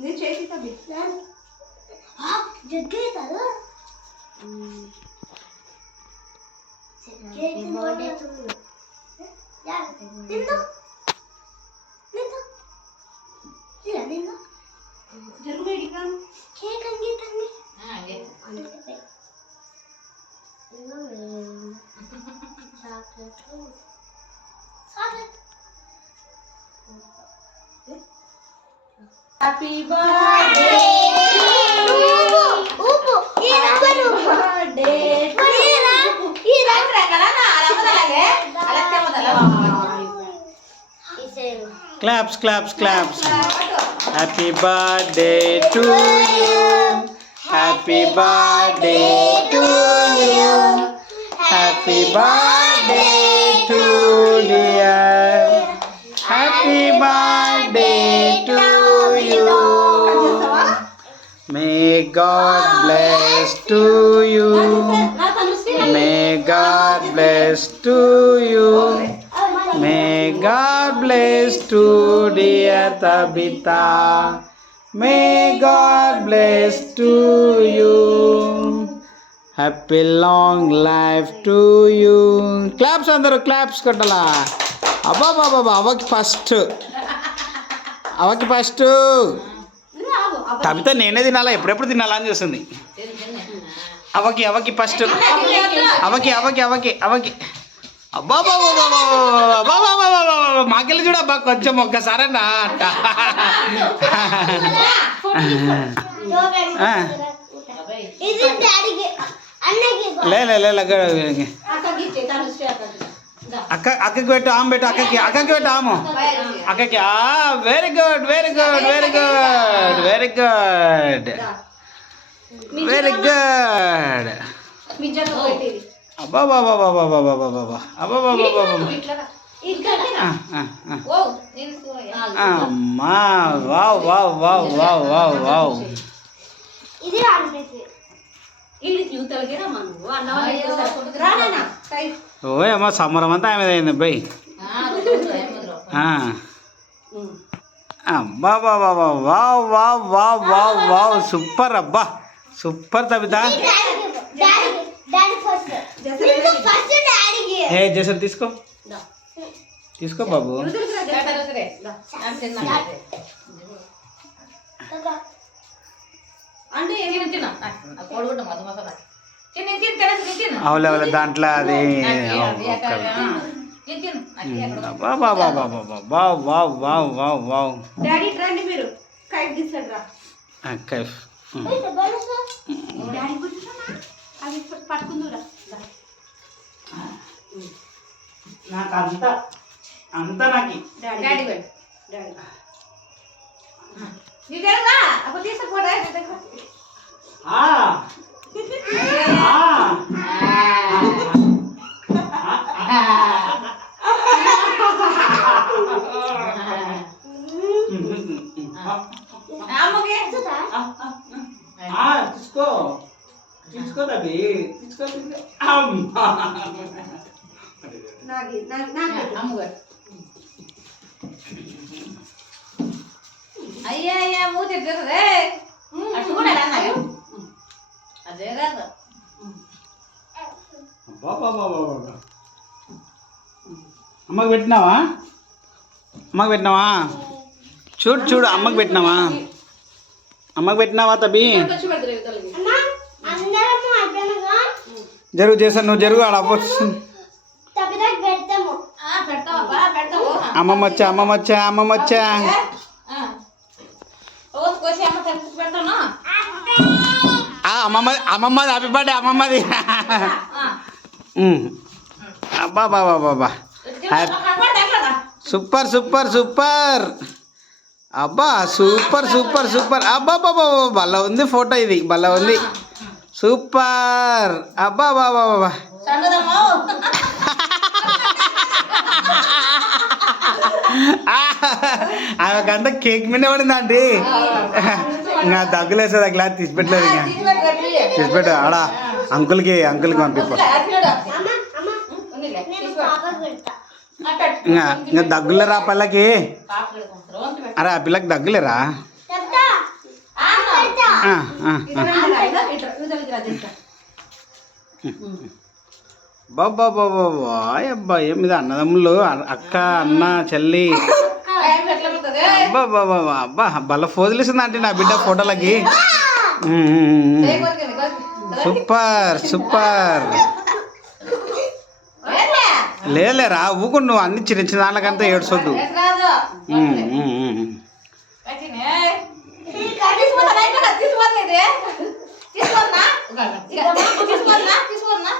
నీ చేతి తబ్బి జగ్గే కదా జగ్గే బర్త్డే టు యా నిందో నిందో ఇలా నిందో జరుగు బయటికి కేక్ అంగి తంగి చాక్లెట్ హ్యాపీ బర్త్డే ఊపు ఈ నంబర్ బర్త్డే ఈ రంగు Claps, claps, claps. Happy birthday to you. Happy birthday to you. Happy birthday to dear. Happy birthday to you. May God bless to you. May God bless to you. May God bless to dear Tabitha. May God bless to you. Happy long life to you. Claps andaru claps kottala. Abba baba avaki first. Avaki first. Tabitha nene dinala eppudu dinala ani chusthundi. Avaki first. Avaki. అబ్బా మాకెళ్ళి చూడబ్బా కొంచెం ఒక్కసారన్నా అంట అక్కకి పెట్టు ఆమె పెట్టు అక్కకి పెట్టు ఆమె అక్కకి very good very good very good very good very good అబ్బా బాబా బాబా బాబా బాబా అబ్బా బాబా బాబా అమ్మా wow wow wow wow wow wow ఓయ్ అమ్మ సమ్మరం అంతా ఆమె అయింది అబ్బాయి అబ్బా బాబా wow wow wow wow wow super అబ్బా సూపర్ తబితా ఏ జసన్ తీసుకో తీసుకో బాబు అవులే దాంట్లో అది కైఫ్ అది పట్టుకుందురా నాకు అంతా నాకు డాడీ నీ దగ్గర అప్పుడు తీసుకుపోరా తీసుకో తబి తీసుకో అయ్యా అయ్యా మూతి రే అదే కాదు అమ్మకి పెట్టినావా చూడు అమ్మకి పెట్టినావా తబి జరుగు చేసాను నువ్వు జరుగు ఆడ అమ్మమ్మ వచ్చా అమ్మమ్మది హ్యాపీ బర్త్డే అమ్మమ్మది అబ్బా బాబా బాబా సూపర్ అబ్బా సూపర్ అబ్బా బాబా భలే ఉంది ఫోటో ఇది భలే ఉంది సూపర్ అబ్బా బాబా బాబా ఆమెకంతా కేక్ మీద పడిందండి ఇంకా దగ్గులేసేది ఆ గ్లాస్ తీసిపెట్టలేదు ఇంకా తీసిపెట్టు ఆడ అంకుల్కి పంపిపో ఇంకా దగ్గులేరా ఆ పిల్లకి అరే ఆ పిల్లకి దగ్గులేరా ఆ, ఆ, ఇట్లా ఆ. రండి రా, ఇదో, ఇట్లా, ఇదో, ఇట్లా చేస్తా. బాబా బాబా అబ్బా ఏమిది అన్నదమ్ములు అక్క అన్న చెల్లి ఏం ఎట్లా పోతుంది? అబ్బా బాబా అబ్బా బల్ల ఫోజులేసింది అంటే నా బిడ్డ ఫోటోలకి చేయి కొరికింది, కొరికి. సూపర్ సూపర్ ఏంలే? లేరా ఊకు నువ్వు అన్ని చిన్న చిన్న దానికంతా ఏడ్చొద్దు ఎట్లా రాదు? కట్టినే. తీసుకుపోతా, అయిపోయిందా? తీసుకుపోతా ఇది. తీసుకున్నా? తీసుకున్నా? తీసుకున్నా?